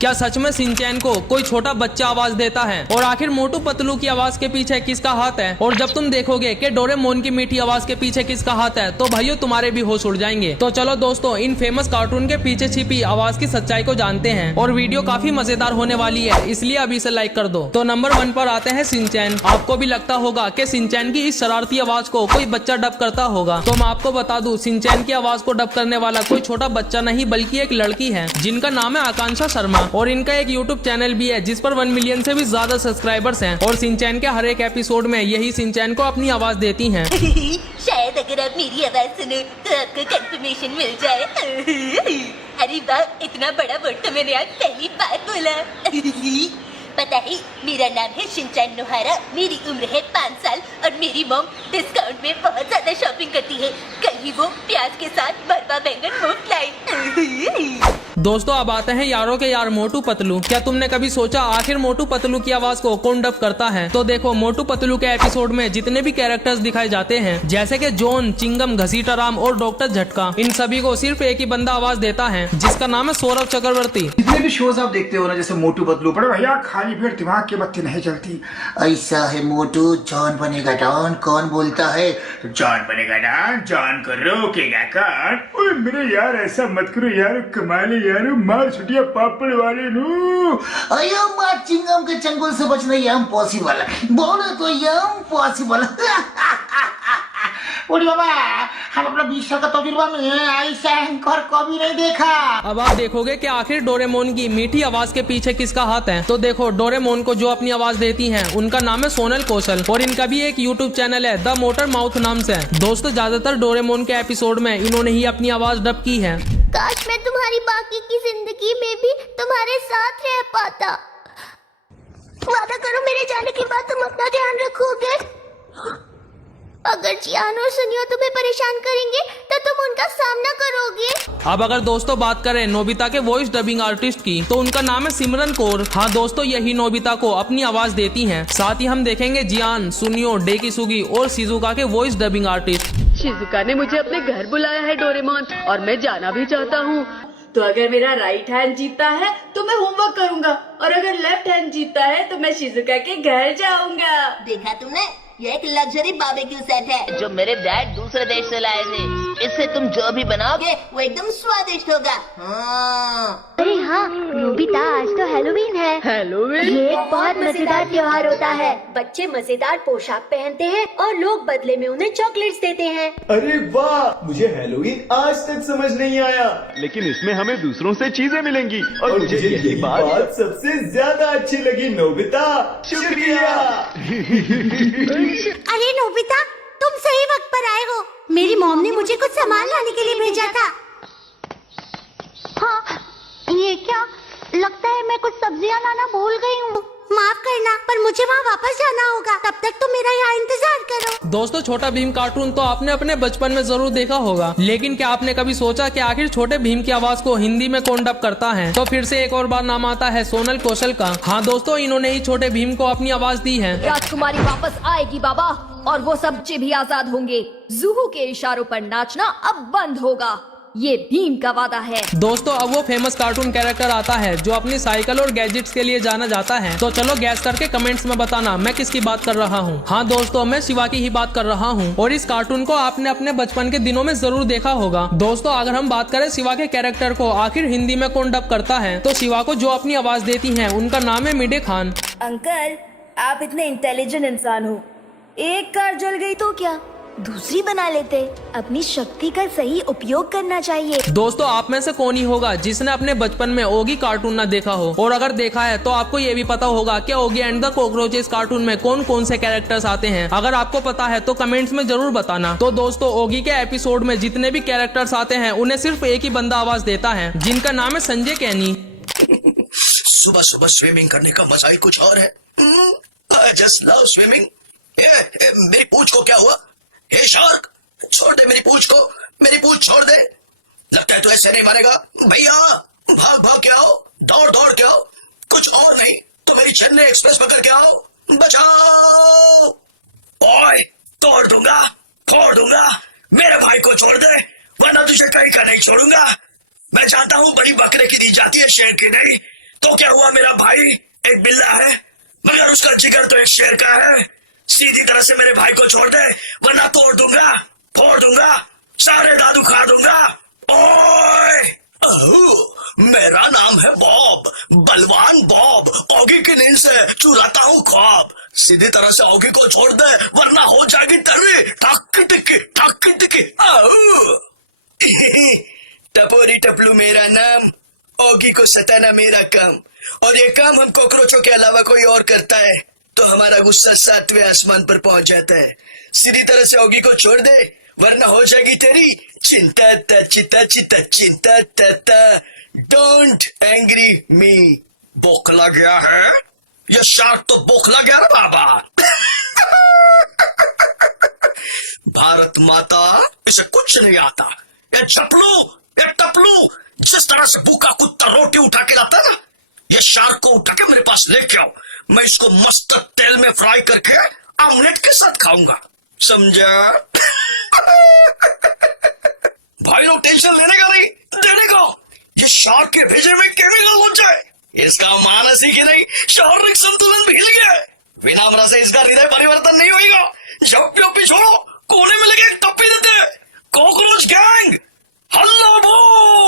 क्या सच में शिनचैन को कोई छोटा बच्चा आवाज देता है? और आखिर मोटू पतलू की आवाज के पीछे किसका हाथ है? और जब तुम देखोगे कि डोरेमोन की मीठी आवाज के पीछे किसका हाथ है, तो भाइयों तुम्हारे भी होश उड़ जाएंगे। तो चलो दोस्तों, इन फेमस कार्टून के पीछे छिपी आवाज की सच्चाई को जानते हैं। और वीडियो काफी मजेदार होने वाली है, इसलिए अभी से लाइक कर दो। तो नंबर 1 पर आते हैं शिनचैन। आपको भी लगता होगा कि शिनचैन की इस शरारती आवाज को कोई बच्चा डब करता होगा, तो मैं आपको बता दूं, शिनचैन की आवाज को डब करने वाला कोई छोटा बच्चा नहीं बल्कि एक लड़की है, जिनका नाम है आकांक्षा शर्मा। और इनका एक यूट्यूब चैनल भी है जिस पर 1 मिलियन से भी ज्यादा सब्सक्राइबर्स हैं। और शिनचैन के हर एक एपिसोड में यही शिनचैन को अपनी आवाज देती हैं। शायद अगर आप मेरी आवाज सुनो तो आपको कंफर्मेशन मिल जाए। अरे वाह, इतना बड़ा वर्ड तो मैंने आज पहली बार बोला। पता है, मेरा नाम है शिनचैन नोहारा, मेरी उम्र है 5 साल और मेरी मॉम डिस्काउंट में बहुत ज्यादा शॉपिंग करती है। कल ही वो प्याज के साथ भरवा बैंगन मुफ्त लाई। दोस्तों, अब आते हैं यारों के यार मोटू पतलू। क्या तुमने कभी सोचा आखिर मोटू पतलू की आवाज को कौन डब करता है? तो देखो, मोटू पतलू के एपिसोड में जितने भी कैरेक्टर्स दिखाए जाते हैं, जैसे कि जॉन, चिंगम, घसीटाराम और डॉक्टर झटका, इन सभी को सिर्फ एक ही बंदा आवाज देता है, जिसका नाम है सौरभ चक्रवर्ती। जितने भी शोज आप देखते हो ना, जैसे मोटू पतलू, पर भैया खाली पेट दिमाग की बत्ती नहीं चलती। ऐसा है मोटू, जॉन बनेगा डॉन, कौन बोलता है? जॉन बनेगा डॉन, जॉन को रोकेगा कौन? ओए मेरे यार, ऐसा मत करो यार, कमाल है यार, मार छुटिया पापड़ वाले नु। अयो मार, चिंगम के चंगुल से बचना इम्पॉसिबल, बोले तो इम्पॉसिबल। बोली बाबा, हम अपना 20 साल का तजुर्बा में ऐसा एंकर कभी नहीं देखा। अब आप देखोगे कि आखिर डोरेमोन की मीठी आवाज के पीछे किसका हाथ है। तो देखो, डोरेमोन को जो अपनी आवाज देती हैं, उनका नाम है सोनल कौशल। और इनका भी एक यूट्यूब चैनल है द मोटर माउथ नाम से। दोस्तों, ज्यादातर डोरेमोन के एपिसोड में इन्होंने ही अपनी आवाज डब की है। काश मैं तुम्हारी बाकी की जिंदगी में भी तुम्हारे साथ रह पाता। वादा करो, मेरे जाने के बाद तुम अपना ध्यान रखोगे। अगर जियान और सुनियो तुम्हें परेशान करेंगे तो तुम उनका सामना करोगे। अब अगर दोस्तों बात करें नोबिता के वॉइस डबिंग आर्टिस्ट की, तो उनका नाम है सिमरन कौर। हाँ दोस्तों, यही नोबिता को अपनी आवाज देती हैं। साथ ही हम देखेंगे जियान, सुनियो, डेकिसुगी और शिजुका के वॉइस डबिंग आर्टिस्ट। शिजुका ने मुझे अपने घर बुलाया है डोरेमोन, और मैं जाना भी चाहता हूँ। तो अगर मेरा राइट हैंड जीतता है तो मैं होमवर्क करूँगा, और अगर लेफ्ट हैंड जीतता है तो मैं शिजुका के घर जाऊँगा। देखा तुमने, ये एक लग्जरी बारबेक्यू सेट है जो मेरे डैड दूसरे देश से लाए थे। इससे तुम जो भी बनाओगे वो एकदम स्वादिष्ट होगा। अरे हाँ नोबिता, आज तो हैलोवीन है। हैलोवीन ये एक बहुत मजेदार त्योहार होता है। बच्चे मजेदार पोशाक पहनते हैं और लोग बदले में उन्हें चॉकलेट्स देते हैं। अरे वाह, मुझे हैलोवीन आज तक समझ नहीं आया, लेकिन इसमें हमें दूसरों से चीजें मिलेंगी और मुझे ये बात सबसे ज्यादा अच्छी लगी। नोबिता, शुक्रिया। अरे नोबिता, तुम सही वक्त पर आए हो। मेरी मॉम ने मुझे कुछ सामान लाने के लिए भेजा था। हाँ, ये क्या? लगता है मैं कुछ सब्जियां लाना भूल गई हूँ। माफ करना, पर मुझे वहाँ वापस जाना होगा। तब तक तुम मेरा यहाँ इंतजार करो। दोस्तों, छोटा भीम कार्टून तो आपने अपने बचपन में जरूर देखा होगा, लेकिन क्या आपने कभी सोचा कि आखिर छोटे भीम की आवाज को हिंदी में कौन डब करता है? तो फिर से एक और बार नाम आता है सोनल कौशल का। हाँ दोस्तों, इन्होंने ही छोटे भीम को अपनी आवाज दी है। राजकुमारी वापस आएगी बाबा, और वो सब बच्चे भी आजाद होंगे। जुहू के इशारों पर नाचना अब बंद होगा, ये भीम का वादा है। दोस्तों, अब वो फेमस कार्टून कैरेक्टर आता है जो अपनी साइकिल और गैजेट्स के लिए जाना जाता है। तो चलो गैस करके कमेंट्स में बताना मैं किसकी बात कर रहा हूँ। हाँ दोस्तों, मैं शिवा की ही बात कर रहा हूँ। और इस कार्टून को आपने अपने बचपन के दिनों में जरूर देखा होगा। दोस्तों, अगर हम बात करें शिवा के कैरेक्टर को आखिर हिंदी में कौन डब करता है, तो शिवा को जो अपनी आवाज देती है, उनका नाम है मिडे खान। अंकल, आप इतने इंटेलिजेंट इंसान हो, एक कार जल गई तो क्या, दूसरी बना लेते। अपनी शक्ति का सही उपयोग करना चाहिए। दोस्तों, आप में से कौन ही होगा जिसने अपने बचपन में ओगी कार्टून न देखा हो? और अगर देखा है तो आपको ये भी पता होगा कि ओगी एंड द कॉकरोचेस कार्टून में कौन कौन से कैरेक्टर्स आते हैं। अगर आपको पता है तो कमेंट्स में जरूर बताना। तो दोस्तों, ओगी के एपिसोड में जितने भी कैरेक्टर्स आते हैं, उन्हें सिर्फ एक ही बंदा आवाज देता है, जिनका नाम है संजय कैनी। सुबह सुबह स्विमिंग करने का मजा ही कुछ और है। I just love swimming. मेरी पूंछ को क्या हुआ? हे शार्क, छोड़ दे मेरी पूंछ को, मेरी पूंछ छोड़ दे। लगता है तू ऐसे नहीं मारेगा। भैया भाग भाग के आओ, दौड़ दौड़ के आओ, कुछ और नहीं तो मेरी चेन्नई एक्सप्रेस पकड़ के आओ, बचाओ। ओए, तोड़ दूंगा, फोड़ दूंगा, मेरे भाई को छोड़ दे, वरना तुझे कहीं का नहीं छोड़ूंगा। मैं चाहता हूँ बड़ी बकरे की दी जाती है, शेर की नहीं। तो क्या हुआ, मेरा भाई एक बिल्ला है मगर उसका जिगर तो एक शेर का है। सीधी तरह से मेरे भाई को छोड़ दे वरना तोड़ दूंगा, फोड़ दूंगा, सारे दांत उखाड़ दूंगा। ओए मेरा नाम है बॉब, बलवान बॉब। ऑगी की नींद से चुराता हूँ ख्वाब। सीधी तरह से ऑगी को छोड़ दे वरना हो जाएगी तर्री। टक टिकी टपोरी टपलू मेरा नाम, ऑगी को सताना मेरा काम। और ये काम हम कॉकरोचों के अलावा कोई और करता है तो हमारा गुस्सा 7वें आसमान पर पहुंच जाता है। सीधी तरह से ऑगी को छोड़ दे वरना हो जाएगी तेरी चिंता चिता चिता चिंता तता। डोंट एंग्री मी। बौखला गया है ये शार्क, तो बौखला गया ना बाबा। भारत माता इसे कुछ नहीं आता। ये चपलू, ये टपलू, जिस तरह से भूखा कुत्ता रोटी उठा के लाता ना, ये शार्क को उठा के मेरे पास लेके आओ। मैं इसको मस्त तेल में फ्राई करके ऑमलेट के साथ खाऊंगा, समझा? भाई लोग टेंशन लेने का नहीं, देने का। ये शार्क के भेजे में केमिकल घुस जाए, इसका मानस ही कि नहीं शारीरिक संतुलन भूल गया है। विनम्र से इसका हृदय परिवर्तन नहीं होगा। जब भी छोड़ो कोने में लगे टप्पी देते। कॉकरोच गैंग हल्ला बोल।